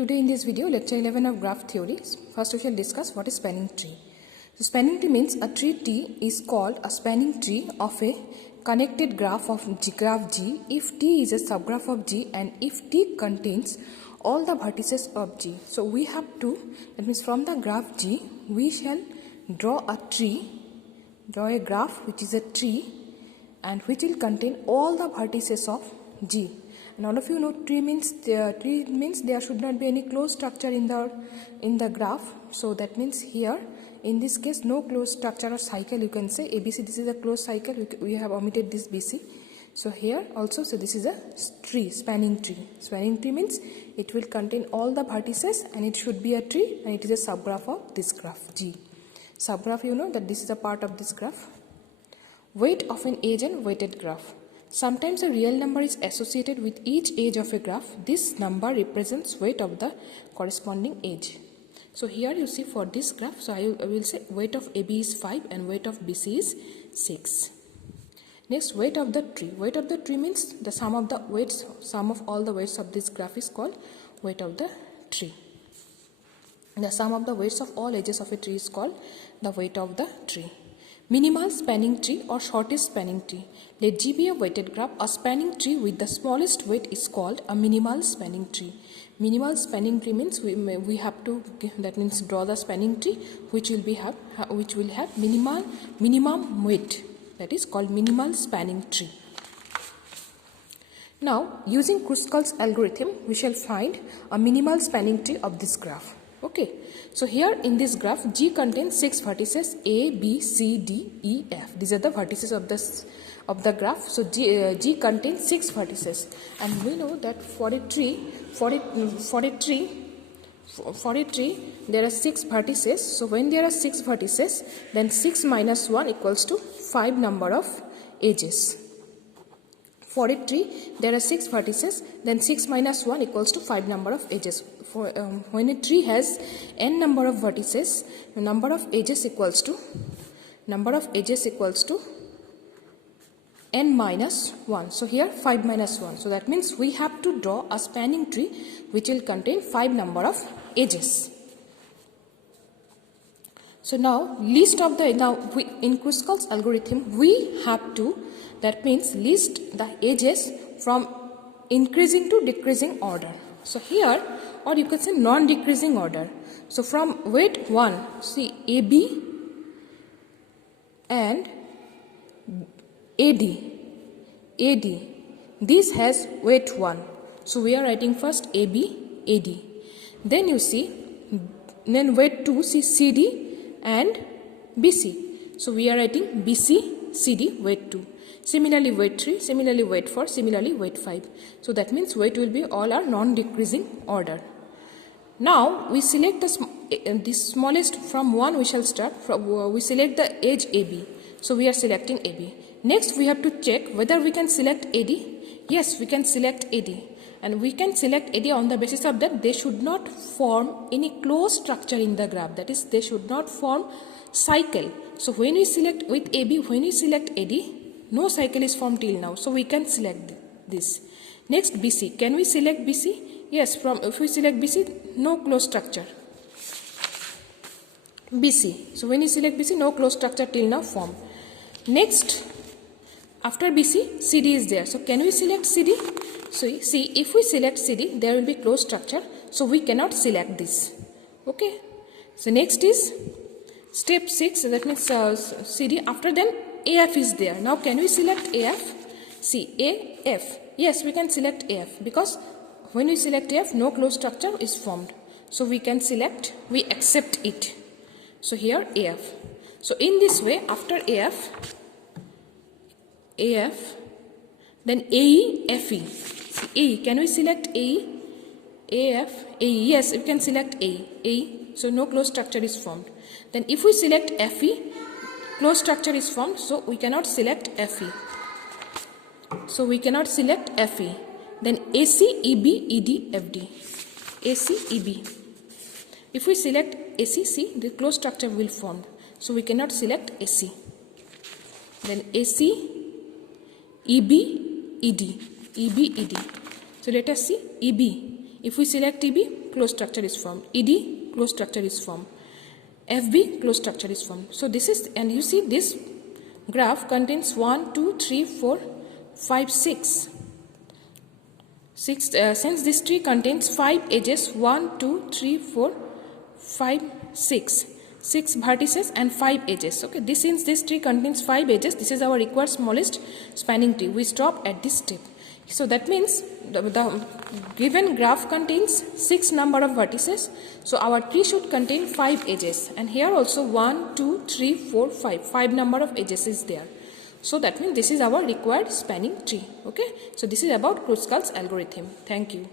Today in this video, lecture 11 of graph theory, first we shall discuss what is spanning tree. So spanning tree means a tree T is called a spanning tree of a connected graph of graph G if T is a subgraph of G and if T contains all the vertices of G. So we have to, that means from the graph G, we shall draw a graph which is a tree and which will contain all the vertices of G. And all of you know tree means there should not be any closed structure in the graph. So that means here in this case no closed structure or cycle, you can say ABC. This is a closed cycle. We have omitted this BC. So here also, so this is a tree, spanning tree. Spanning tree means it will contain all the vertices and it should be a tree and it is a subgraph of this graph G. Subgraph, you know that this is a part of this graph. Weight of an edge and weighted graph. Sometimes a real number is associated with each edge of a graph. This number represents weight of the corresponding edge. So here you see for this graph, so I will say weight of AB is 5 and weight of BC is 6. Next, weight of the tree. Weight of the tree means the sum of the weights, sum of all the weights of this graph is called weight of the tree. The sum of the weights of all edges of a tree is called the weight of the tree. Minimal spanning tree or shortest spanning tree. Let G be a weighted graph. A spanning tree with the smallest weight is called a minimal spanning tree. Minimal spanning tree means we have to, that means draw the spanning tree which will have minimum weight. That is called minimal spanning tree. Now using Kruskal's algorithm we shall find a minimal spanning tree of this graph. Okay, so here in this graph G contains 6 vertices A, B, C, D, E, F. These are the vertices of the graph. So G contains 6 vertices, and we know that for a tree there are 6 vertices. So when there are 6 vertices, then 6 minus 1 equals to 5 number of edges. For a tree, there are 6 vertices, then 6 minus 1 equals to 5 number of edges. When a tree has n number of vertices, number of edges equals to n minus 1. So here 5 minus 1. So that means we have to draw a spanning tree which will contain 5 number of edges. So now in Kruskal's algorithm we have to, that means list the edges from increasing to decreasing order. So here, or you can say non-decreasing order. So from weight 1, see AB and AD. This has weight 1. So we are writing first AB, AD. Then you see, then weight 2, see CD and BC. So we are writing BC, CD, weight 2. Similarly weight 3, similarly weight 4, similarly weight 5. So that means weight will be all are non-decreasing order. Now we select the smallest from 1 we shall start. We select the edge AB. So we are selecting AB. Next we have to check whether we can select AD. Yes, we can select AD. And we can select AD on the basis of that they should not form any closed structure in the graph. That is, they should not form cycle. So when we select with AB, when we select AD, no cycle is formed till now, so we can select this. Next BC, can we select BC? Yes, if we select BC, no closed structure. BC, so when you select BC, no closed structure till now formed. Next, after BC, CD is there. So can we select CD? So see, if we select CD, there will be closed structure, so we cannot select this. Okay. So next is step 6, that means CD. After then AF is there. Now can we select AF? See, AF. Yes, we can select AF because when we select AF, no closed structure is formed. So we can select, we accept it. So here AF. So in this way, after AF, then AE, FE. See, AE, can we select AE? AF, AE. Yes, we can select AE. AE. So no closed structure is formed. Then if we select FE, closed structure is formed, so we cannot select FE. So we cannot select FE. Then AC, EB, ED, FD. AC, EB. If we select AC, see, the closed structure will form. So we cannot select AC. Then AC, EB, ED. EB, ED. So let us see EB. If we select EB, closed structure is formed. ED, closed structure is formed. FB, closed structure is formed. So this is, and you see this graph contains 1, 2, 3, 4, 5, 6. Since this tree contains 5 edges, 1, 2, 3, 4, 5, 6. 6 vertices and 5 edges. Okay, since this tree contains 5 edges, this is our required smallest spanning tree. We stop at this step. So that means the given graph contains 6 number of vertices. So our tree should contain 5 edges. And here also 1, 2, 3, 4, 5. 5 number of edges is there. So that means this is our required spanning tree. Okay. So this is about Kruskal's algorithm. Thank you.